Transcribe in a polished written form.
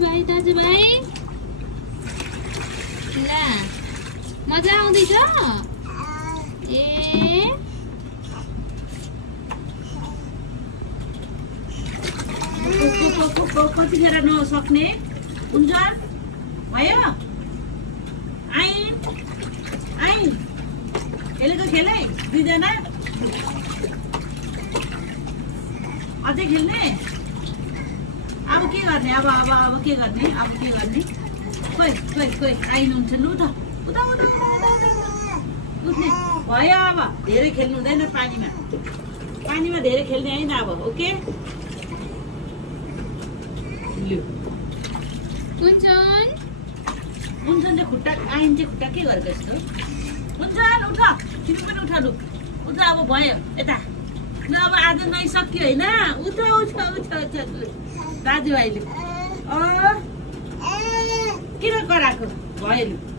दाजुभाइ ल मजा आउँदैछ ए कतिखेर नसक्ने हुन्छ भयो आइ खेलेको खेलै दुईजना अझै खेल्ने अब के गर्ने अब के गर्ने खोइ आइनुहुन्छ लु त उता उठ्ने भयो अब धेरै खेल्नु हुँदैन पानीमा धेरै खेल्ने होइन अब ओके हुन्छ खुट्टा आइन चाहिँ खुट्टा के गरेको यस्तो हुन्छ उठ तिमी पनि उठ लु उठ अब भयो यता ल अब आज नै सक्यो होइन उठ दाजुभाइले किन कराएको भयो लु